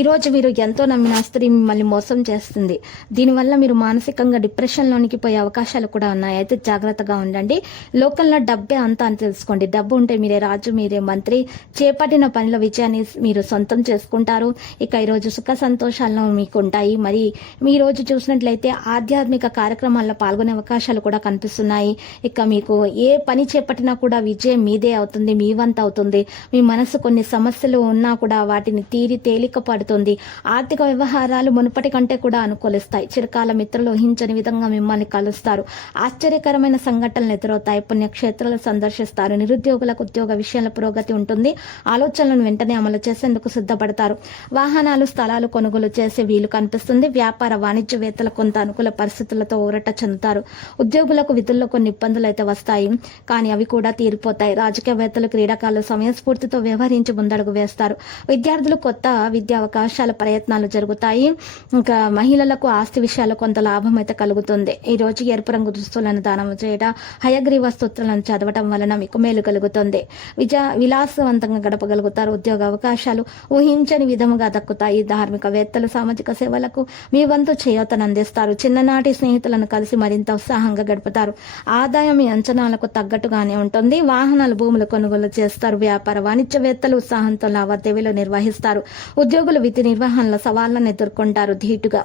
ఈరోజు మీరు ఎంతో నమ్మిన స్త్రీ మిమ్మల్ని మోసం చేస్తుంది. దీనివల్ల మీరు మానసికంగా డిప్రెషన్లోనికి పోయే అవకాశాలు కూడా ఉన్నాయి. అయితే జాగ్రత్తగా ఉండండి. లోకల్లో డబ్బే అంతా అని తెలుసుకోండి. డబ్బు ఉంటే మీరే రాజు మీరే మంత్రి. చేపట్టిన పనిలో విజయాన్ని మీరు సొంతం చేసుకుంటారు. ఇక ఈరోజు సుఖ సంతోషాలను మీకు ఉంటాయి. మరి మీ రోజు చూసినట్లయితే ఆధ్యాత్మిక కార్యక్రమాల్లో పాల్గొనే అవకాశాలు కూడా కనిపిస్తున్నాయి. ఇక మీకు ఏ పని చేపట్టినా కూడా విజయం మీదే అవుతుంది మీ వంత అవుతుంది. మీ మనసు కొన్ని సమస్యలు ఉన్నా కూడా వాటిని తీరి తేలికపడు పడుతుంది ఆర్థిక వ్యవహారాలు మునుపటి కంటే కూడా అనుకూలిస్తాయి. చిరకాల మిత్రులు ఊహించని విధంగా మిమ్మల్ని కలుస్తారు. ఆశ్చర్యకరమైన సంఘటనలు ఎదురవుతాయి. పుణ్యక్షేత్రాలు సందర్శిస్తారు. నిరుద్యోగులకు ఉద్యోగ విషయంలో పురోగతి ఉంటుంది. ఆలోచనలను వెంటనే అమలు చేసేందుకు సిద్ధపడతారు. వాహనాలు స్థలాలు కొనుగోలు చేసే వీలు కనిపిస్తుంది. వ్యాపార వాణిజ్యవేత్తలు కొంత అనుకూల పరిస్థితులతో ఊరట చెందుతారు. ఉద్యోగులకు విధుల్లో కొన్ని ఇబ్బందులు అయితే వస్తాయి. కానీ అవి కూడా తీరిపోతాయి. రాజకీయవేత్తలు క్రీడాకారులు సమయస్ఫూర్తితో వ్యవహరించి ముందడుగు వేస్తారు. విద్యార్థులు కొత్త విద్యా అవకాశాల ప్రయత్నాలు జరుగుతాయి. ఇంకా మహిళలకు ఆస్తి విషయాల్లో కొంత లాభం అయితే కలుగుతుంది. ఈ రోజు ఎరుపు రంగు దుస్తులను దానం చేయడం హయగ్రీవ స్తోత్రాలను చదవటం వలన మీకు మేలు కలుగుతుంది. విజ విలాసవంతంగా గడపగలుగుతారు. ఉద్యోగ అవకాశాలు ఊహించని విధముగా దక్కుతాయి. ధార్మికవేత్తలు సామాజిక సేవలకు మీ వంతు చేయూతను అందిస్తారు. చిన్ననాటి స్నేహితులను కలిసి మరింత ఉత్సాహంగా గడుపుతారు. ఆదాయం మీ అంచనాలకు తగ్గట్టుగానే ఉంటుంది. వాహనాలు భూములు కొనుగోలు చేస్తారు. వ్యాపార వాణిజ్యవేత్తలు ఉత్సాహంతో లావాదేవీలు నిర్వహిస్తారు. ఉద్యోగులు విధి నిర్వహణలో సవాళ్ళను ఎదుర్కొంటారు ధీటుగా.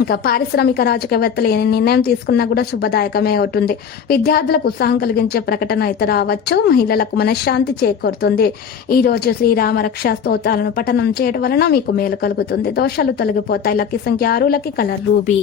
ఇంకా పారిశ్రామిక రాజకీయవేత్తలు ఏ నిర్ణయం తీసుకున్నా కూడా శుభదాయకమే అవుతుంది. విద్యార్థులకు ఉత్సాహం కలిగించే ప్రకటన అయితే రావచ్చు. మహిళలకు మనశ్శాంతి చేకూరుతుంది. ఈ రోజు శ్రీరామ రక్షా స్తోత్రాలను పఠనం చేయడం వలన మీకు మేలు కలుగుతుంది. దోషాలు తొలగిపోతాయి. లక్కీ సంఖ్య ఆరు లక్కీ కలర్ రూబీ.